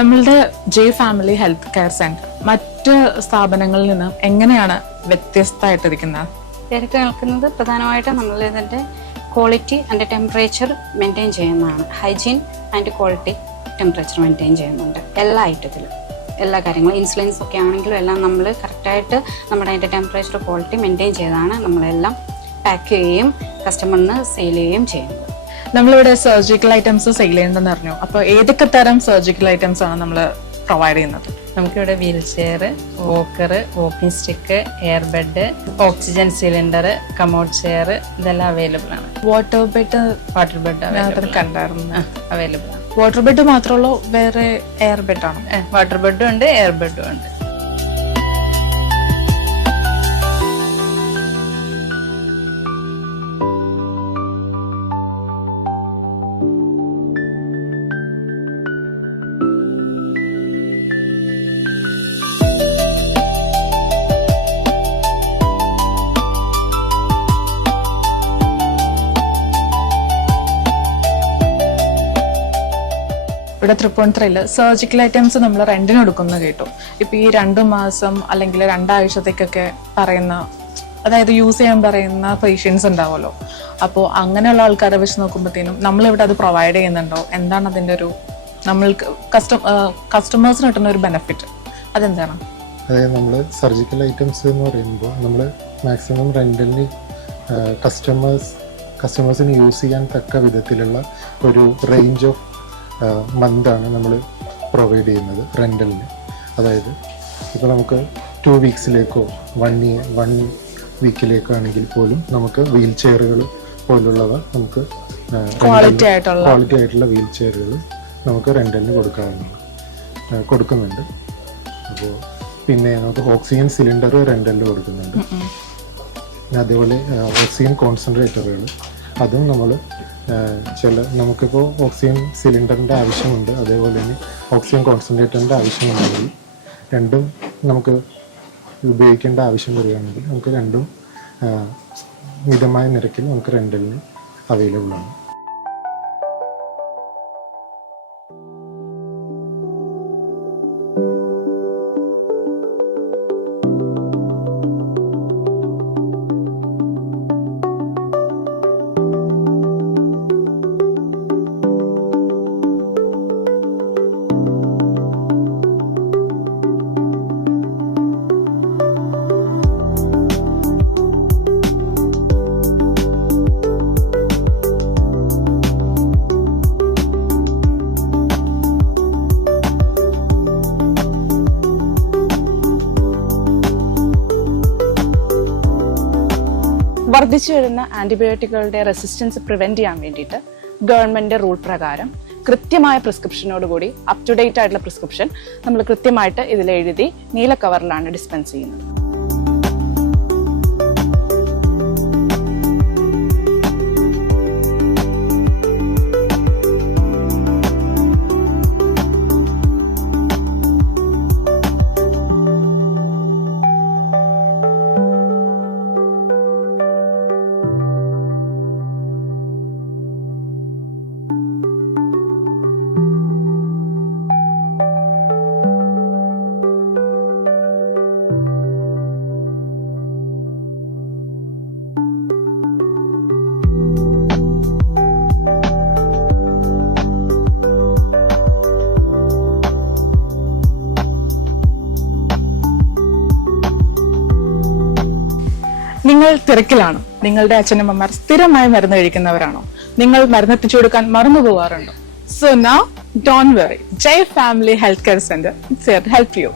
നമ്മളുടെ J family health care centre മറ്റ് സ്ഥാപനങ്ങളിൽ നിന്ന് എങ്ങനെയാണ് വ്യത്യസ്തമായിട്ടിരിക്കുന്നത്? തിരക്ക് നിൽക്കുന്നത് പ്രധാനമായിട്ടും നമ്മൾ ഇതിൻ്റെ ക്വാളിറ്റി ആൻഡ് ടെമ്പറേച്ചർ മെയിൻറ്റെയിൻ ചെയ്യുന്നതാണ്. Hygiene and quality temperature maintain ചെയ്യുന്നുണ്ട് എല്ലാ ഐറ്റത്തിലും. എല്ലാ കാര്യങ്ങളും ഇൻസുലിൻസ് ഒക്കെ ആണെങ്കിലും എല്ലാം നമ്മൾ കറക്റ്റായിട്ട് നമ്മുടെ അതിൻ്റെ ടെമ്പറേച്ചർ ക്വാളിറ്റി മെയിൻറ്റെയിൻ ചെയ്താണ് നമ്മളെല്ലാം പാക്ക് ചെയ്യുകയും കസ്റ്റമറിന് സെയിൽ ചെയ്യുകയും ചെയ്യുന്നത്. നമ്മളിവിടെ സർജിക്കൽ ഐറ്റംസ് സെയിൽ ചെയ്യുന്നുണ്ടെന്ന് പറഞ്ഞു. അപ്പോൾ ഏതൊക്കെ തരം സർജിക്കൽ ഐറ്റംസ് ആണ് നമ്മൾ പ്രൊവൈഡ് ചെയ്യുന്നത്? നമുക്കിവിടെ wheel chair, Walker, walking stick, air bed, oxygen cylinder, commode chair ഇതെല്ലാം അവൈലബിൾ ആണ്. വാട്ടർ ബെഡ് കണ്ടായിരുന്നു, അവൈലബിൾ ആണ്. വാട്ടർ ബെഡ് മാത്രമല്ലോ, വേറെ എയർ ബെഡ് ആണോ? വാട്ടർ ബെഡും ഉണ്ട്, എയർ ബെഡും ഉണ്ട്. ഇവിടെ തൃപ്പൂണിത്തുറയിൽ സർജിക്കൽ ഐറ്റംസ് നമ്മൾ റെന്റിന് കൊടുക്കുന്ന കേട്ടു. ഇപ്പൊ ഈ 2 മാസം അല്ലെങ്കിൽ 2 ആഴ്ചത്തേക്കൊക്കെ പറയുന്ന, അതായത് യൂസ് ചെയ്യാൻ പറയുന്ന പേഷ്യൻസ് ഉണ്ടാവുമല്ലോ. അപ്പോൾ അങ്ങനെയുള്ള ആൾക്കാരെ വെച്ച് നോക്കുമ്പോഴത്തേനും നമ്മളിവിടെ അത് പ്രൊവൈഡ് ചെയ്യുന്നുണ്ടോ? എന്താണ് അതിൻ്റെ ഒരു നമ്മൾക്ക് കസ്റ്റമേഴ്സിന് കിട്ടുന്ന ഒരു ബെനിഫിറ്റ് അതെന്താണ്? അതായത് നമ്മൾ സർജിക്കൽ ഐറ്റംസ് എന്ന് പറയുമ്പോൾ നമ്മൾ മാക്സിമം റെന്റലിന് കസ്റ്റമേഴ്സിന് യൂസ് ചെയ്യാൻ തക്ക വിധത്തിലുള്ള ഒരു റേഞ്ച് ഓഫ് മന്താണ് നമ്മൾ പ്രൊവൈഡ് ചെയ്യുന്നത് റെൻ്റലിന്. അതായത് ഇപ്പോൾ നമുക്ക് 2 വീക്സിലേക്കോ 1 വീക്കിലേക്കോ ആണെങ്കിൽ പോലും നമുക്ക് വീൽ ചെയറുകൾ പോലുള്ളവ നമുക്ക് ക്വാളിറ്റി ആയിട്ടുള്ള വീൽ ചെയറുകൾ നമുക്ക് റെൻ്റലിന് കൊടുക്കുന്നുണ്ട്. അപ്പോൾ പിന്നെ നമുക്ക് ഓക്സിജൻ സിലിണ്ടർ റെൻ്റലിന് കൊടുക്കുന്നുണ്ട്. അതേപോലെ ഓക്സിജൻ കോൺസെൻട്രേറ്ററുകൾ അതും നമ്മൾ നമുക്കിപ്പോൾ ഓക്സിജൻ സിലിണ്ടറിൻ്റെ ആവശ്യമുണ്ട്, അതേപോലെ തന്നെ ഓക്സിജൻ കോൺസെൻട്രേറ്ററിൻ്റെ ആവശ്യമുണ്ടെങ്കിൽ രണ്ടും നമുക്ക് ഉപയോഗിക്കേണ്ട ആവശ്യം വരികയാണെങ്കിൽ നമുക്ക് രണ്ടും മിതമായ നിരക്കിൽ നമുക്ക് റെൻ്റലിന് അവൈലബിൾ ആണ്. വർദ്ധിച്ചു വരുന്ന ആന്റിബയോട്ടിക്കുകളുടെ റെസിസ്റ്റൻസ് പ്രിവെന്റ് ചെയ്യാൻ വേണ്ടിയിട്ട് ഗവൺമെന്റ് റൂൾ പ്രകാരം കൃത്യമായ പ്രിസ്ക്രിപ്ഷനോടുകൂടി അപ് ടു ഡേറ്റ് ആയിട്ടുള്ള പ്രിസ്ക്രിപ്ഷൻ നമ്മൾ കൃത്യമായിട്ട് ഇതിൽ എഴുതി നീല കവറിലാണ് ഡിസ്പെൻസ് ചെയ്യുന്നത്. നിങ്ങൾ തിരക്കിലാണോ? നിങ്ങളുടെ അച്ഛനമ്മമാർ സ്ഥിരമായി മരുന്ന് കഴിക്കുന്നവരാണോ? നിങ്ങൾ മരുന്ന് എത്തിച്ചു കൊടുക്കാൻ മറന്നു പോകാറുണ്ടോ? So now don't worry, Jai Family Healthcare Center is here to help you.